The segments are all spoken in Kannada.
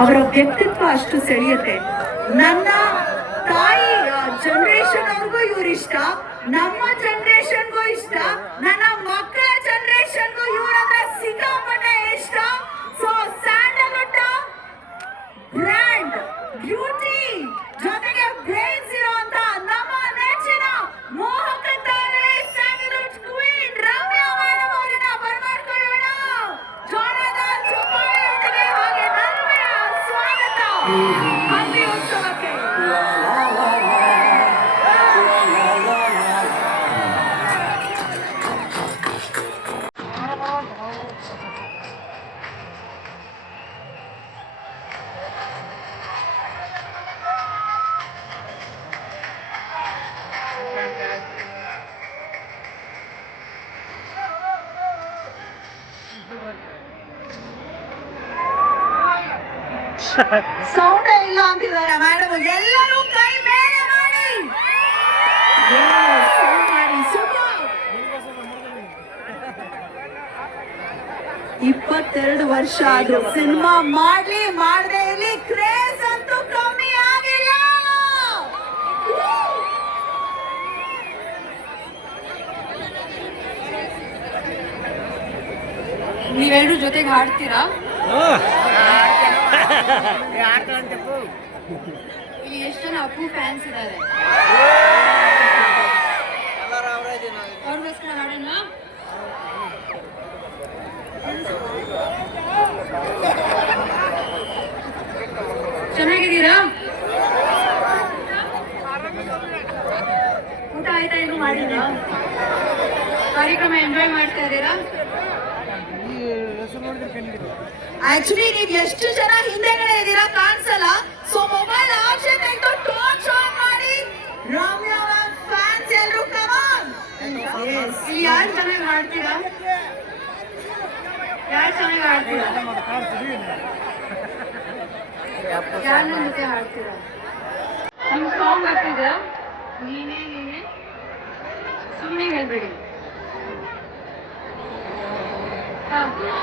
ಅವರ ವ್ಯಕ್ತಿತ್ವ ಅಷ್ಟು ಸೆಳೆಯುತ್ತೆ. ನನ್ನ ತಾಯಿ ಜನರೇಷನ್ ಅವ್ರಿಗೂ ಇವ್ರು ಇಷ್ಟ. ನಮ್ಮ ಜನರೇಷನ್ಗೂ ಇಷ್ಟ. ನನ್ನ ಮಕ್ಕಳ ಜನರೇಷನ್ಗೂ ಇವ್ರ ಸಿಕ್ಕಾಪಟ್ಟೆ ಇಷ್ಟ. So Sandalwood brand, beauty sound ಇಲ್ಲ ಅಂತಿದ್ದಾರೆ ಮೇಡಮ್ ಎಲ್ಲರೂ ಕೈ ಮೇಲೆ ಮಾಡಿ. ಇಪ್ಪತ್ತೆರಡು ವರ್ಷ ಆದ್ರೂ ಸಿನಿಮಾ ಮಾಡ್ಲಿ ಮಾಡದೆ ಇರ್ಲಿ. ಕ್ರೇಜ್ ಅಂತೂ ಕಮ್ಮಿ ಆಗಿಲ್ಲ. ನೀವೆರಡು ಜೊತೆಗೆ ಹಾಡ್ತೀರಾ? ಇಲ್ಲಿ ಎಷ್ಟು ಜನ ಅಪ್ಪು ಫ್ಯಾನ್ಸ್ ಇದ್ದಾರೆ ಅವ್ರಿಗೋಸ್ಕರ ಹಾಡೋಣ ಚೆನ್ನಾಗಿದ್ದೀರಾ? ಊಟ ಆಯ್ತಾ ಏನು ಮಾಡಿದ್ರಾ? ಕಾರ್ಯಕ್ರಮ ಎಂಜಾಯ್ ಮಾಡ್ತಾ ಇದ್ದೀರಾ? ಆಕ್ಚುಲಿ ನೀವ್ ಎಷ್ಟು ಜನ ಹಿಂದೆಗಡೆ ಇದ್ದೀರಾ ಕಾಣಿಸಲ್ಲ. ಸೊ ಮೊಬೈಲ್ ಆಪ್ಷನ್ ತೆಗೆದು ಟಾರ್ಚ್ ಆನ್ ಮಾಡಿ. ರಮ್ಯಾ ಫ್ಯಾನ್ಸ್ ಎಲ್ಲರೂ ಕಮಾನ್ ಇಲ್ಲಿ ಯಾರು ಚೆನ್ನಾಗಿ ಹಾಡ್ತೀರಾ ಯಾರು ಚೆನ್ನಾಗಿ ಹಾಡ್ತೀರಾ ಯಾರು ನನ್ನ ಜೊತೆ ಹಾಡ್ತೀರಾ ನಿಮ್ ಸಾಂಗ್ ಬರ್ತಿದೆ ನೀನೇ ನೀನೇ. ಸುಮ್ಮನೆ ಹೇಳ್ಬೇಡಿ. 감사 합.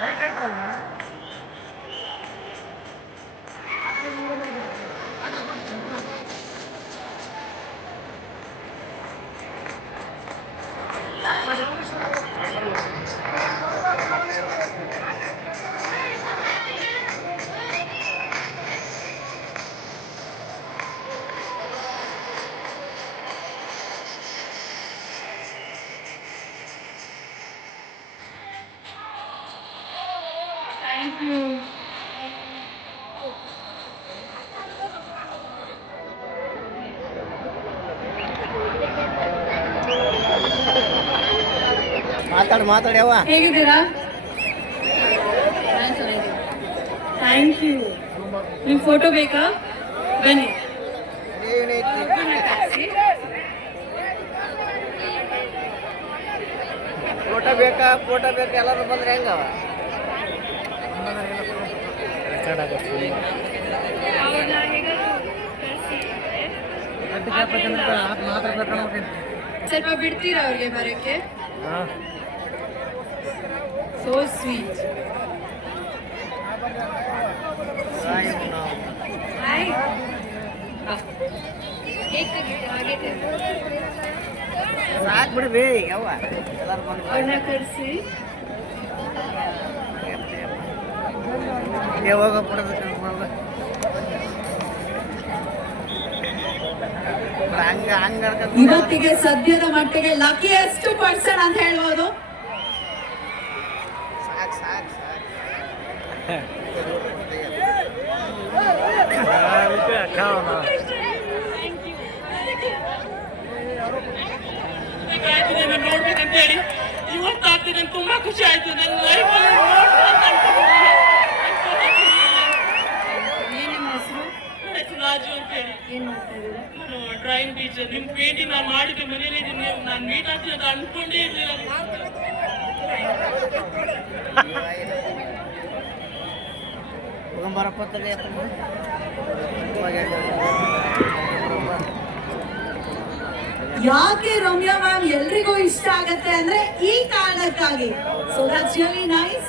Nem tem problema. ಮಾತಾಡಿ ಅವ್ವ ಹೇಗಿದ್ದೀರಾ ನಾನು ಚೆನ್ನಾಗಿದ್ದೀನಿ ಥ್ಯಾಂಕ್ ಯು ನಿಮ್ ಫೋಟೋ ಬೇಕಾ ಬನ್ನಿ ಫೋಟೋ ಬೇಕಾ ಫೋಟೋ ಬೇಕಾ ಎಲ್ಲರೂ ಬಂದ್ರೆ ಹೆಂಗವ ಸ್ವಲ್ಪ ಬಿಡ್ತೀರಾ ಅವ್ರಿಗೆ ಬರೋಕ್ಕೆ ಸೋ ಸ್ವೀಟ್ ಹಾಯ್ ಕೇಕ್ ತೆಗಿತೀರಾ ಹಾಗೆ ತೆಗ್ದು. ಸಾಕು ಬಿಡ್ಬಿ ಯವ್ವ ಎಲ್ಲರೂ ಬಂದು ಅವ್ರನ್ನ ಕರೆಸಿ ಯಾವಾಗ ಕೊಡಬೇಕು ಇವತ್ತಿಗೆ ಸದ್ಯದ ಮಟ್ಟಿಗೆ ಲಕ್ಕಿ ಎಷ್ಟು ಪರ್ಸೆಂಟ್ ಅಂತ ಹೇಳ್ಬೋದು. ಸಾಕು ಸಾಕು ಸಾಕು. ನೋಡ್ಬೇಕಂತ ಹೇಳಿ ಇವತ್ತಾಗ್ತದೆ ತುಂಬಾ ಖುಷಿ ಆಯ್ತು. ನನ್ನ ಲೈಫ್ ನಿಮ್ ಭೇಟಿ ನಾನು ಮಾಡಿದ ಮನೇಲಿ ಇದ್ದೀನಿ. ನಾನು ಮೀಟ್ ಆಗ್ತೀನಿ ಅಂತ ಅನ್ಕೊಂಡೇ ಇರ್ಲಿಲ್ಲ. ಯಾಕೆ ರಮ್ಯಾ ಮ್ಯಾಮ್ ಎಲ್ರಿಗೂ ಇಷ್ಟ ಆಗತ್ತೆ ಅಂದ್ರೆ ಈ ಕಾರಣಕ್ಕಾಗಿ? ಸೊ ದಟ್ಸ್ ರಿಯಲಿ ನೈಸ್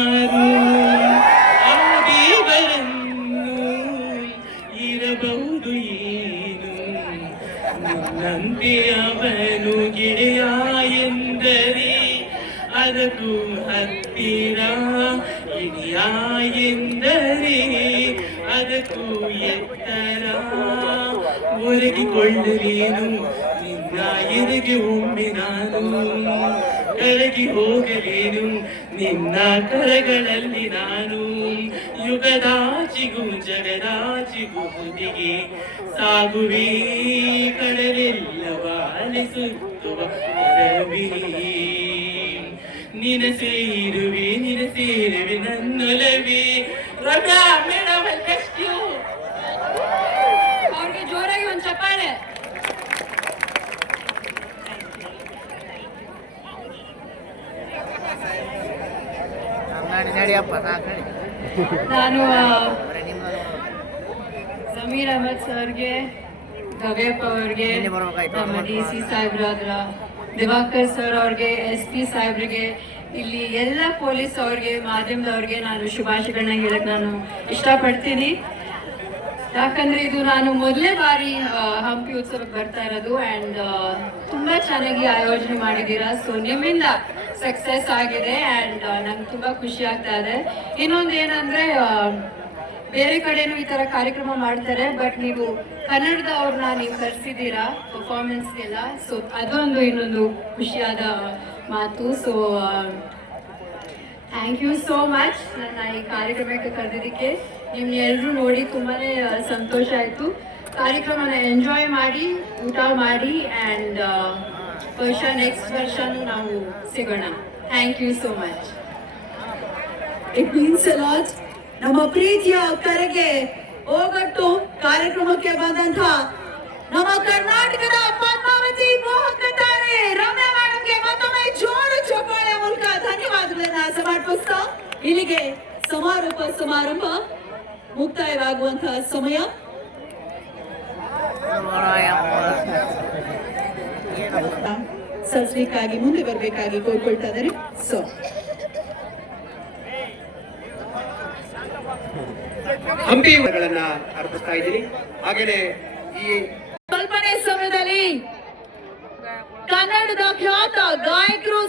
ಇಡಿಯ ಎಂದರೆ ಅದಕ್ಕೂ ಎತ್ತರ ಒರಗಿಕೊಳ್ಳಲೇನು ನಿನ್ನ ಎದೆಗೆ ಒಮ್ಮೆ ನಾನು ಕರಗಿ ಹೋಗಲೇನು ನಿನ್ನ ಕರಗಳಲ್ಲಿ ನಾನು ಯುಗದಾಚಿಗೂ ಜಗದಾಚಿಗೂ ಹುದಿಗೆ ಸಾಗುವೆ ಕಡಲೆಲ್ಲವ ಅಲಿಸುತ್ತುವ ಕರವೇ ನಿನ ಸೇರುವೆ ನಿನ ಸೇರುವೆ ನನ್ನೊಲವೇ. ರಮ್ಯಾ ಮೇಡಮ್ ನೆಕ್ಸ್ಟ್ ಯು ಅವ್ರಿಗೆ ಜೋರಾಗಿ ಒಂದು ಚಪ್ಪಾಳೆ. ನಾನು ಸಮೀರ್ ಅಹಮದ್ ಸರ್ಗೆ ಗವ್ಯಪ್ಪ ಅವ್ರಿಗೆ. ನಮ್ಮ ಡಿ ಸಿ ಸಾಹೇಬ್ರಾದ್ರ. ದಿವಾಕರ್ ಸರ್ ಅವ್ರಿಗೆ, ಎಸ್ ಪಿ ಸಾಹೇಬ್ರಿಗೆ, ಇಲ್ಲಿ ಎಲ್ಲ ಪೊಲೀಸ್ ಅವ್ರಿಗೆ, ಮಾಧ್ಯಮದವ್ರಿಗೆ ನಾನು ಶುಭಾಶಯಗಳನ್ನ ಹೇಳಕ್ ನಾನು ಇಷ್ಟಪಡ್ತೀನಿ. ಯಾಕಂದ್ರೆ ಇದು ನಾನು ಮೊದಲೇ ಬಾರಿ ಹಂಪಿ ಉತ್ಸವಕ್ಕೆ ಬರ್ತಾ ಇರೋದು ಅಂಡ್ ತುಂಬಾ ಚೆನ್ನಾಗಿ ಆಯೋಜನೆ ಮಾಡಿದ್ದೀರಾ. ಸೊ ನಿಮ್ಮಿಂದ ಸಕ್ಸಸ್ ಆಗಿದೆ ಅಂಡ್ ನಂಗೆ ತುಂಬಾ ಖುಷಿ ಆಗ್ತಾ ಇದೆ. ಇನ್ನೊಂದು ಏನಂದ್ರೆ ಬೇರೆ ಕಡೆನೂ ಈ ತರ ಕಾರ್ಯಕ್ರಮ ಮಾಡ್ತಾರೆ ಬಟ್ ನೀವು ಕನ್ನಡದವ್ರನ್ನ ನೀವು ಕರೆಸಿದ್ದೀರಾ ಪರ್ಫಾರ್ಮೆನ್ಸ್ಗೆಲ್ಲ ಸೊ ಅದೊಂದು ಇನ್ನೊಂದು ಖುಷಿಯಾದ ಮಾತು. So thank you so much ನನ್ನ ಈ ಕಾರ್ಯಕ್ರಮಕ್ಕೆ ಕರೆದಿದ್ದಕ್ಕೆ. ನಿಮ್ಮೆಲ್ಲರೂ ನೋಡಿ ತುಂಬಾ ಸಂತೋಷ ಆಯಿತು. ಕಾರ್ಯಕ್ರಮನ ಎಂಜಾಯ್ ಮಾಡಿ, ಊಟ ಮಾಡಿ ಆ್ಯಂಡ್ ವರ್ಷ ನೆಕ್ಸ್ಟ್ ವರ್ಷನೂ ನಾವು ಸಿಗೋಣ. Thank you so much it means lot ನಮ್ಮ ಪ್ರೀತಿಯ ಕರೆಗೆ ಹೋಗಟ್ಟು ಕಾರ್ಯಕ್ರಮಕ್ಕೆ ಬಂದಂತ ನಮ್ಮ ಕರ್ನಾಟಕದ ಪದ್ಮಾವತಿ ಮೋಹಕ ತಾರೆ ರಮ್ಯಾ ಮೇಡಮ್ಗೆ ಮತ್ತೊಮ್ಮೆ ಜೋರು ಚಪ್ಪಾಳೆ ಮೂಲಕ ಧನ್ಯವಾದಗಳನ್ನ ಸಮರ್ಪಿಸ್ತಾ ಇಲ್ಲಿಗೆ ಸಮಾರೋಪ ಸಮಾರಂಭ ಮುಕ್ತಾಯವಾಗುವಂತಹ ಸಮಯ. ಸಲ್ಲಿಸಲಿಕ್ಕಾಗಿ ಮುಂದೆ ಬರಬೇಕಾಗಿ ಕೋರ್ಕೊಳ್ತಾ ಇದ್ದಾರೆ. ಸೊ ಹಂಪಿ ಗಳನ್ನ ಅರ್ಪಿಸ್ತಾ ಇದ್ದೀನಿ. ಹಾಗೇನೆ ಈ ಕಲ್ಪನೆ ಸಮಯದಲ್ಲಿ ಕನ್ನಡದ ಖ್ಯಾತ ಗಾಯಕರು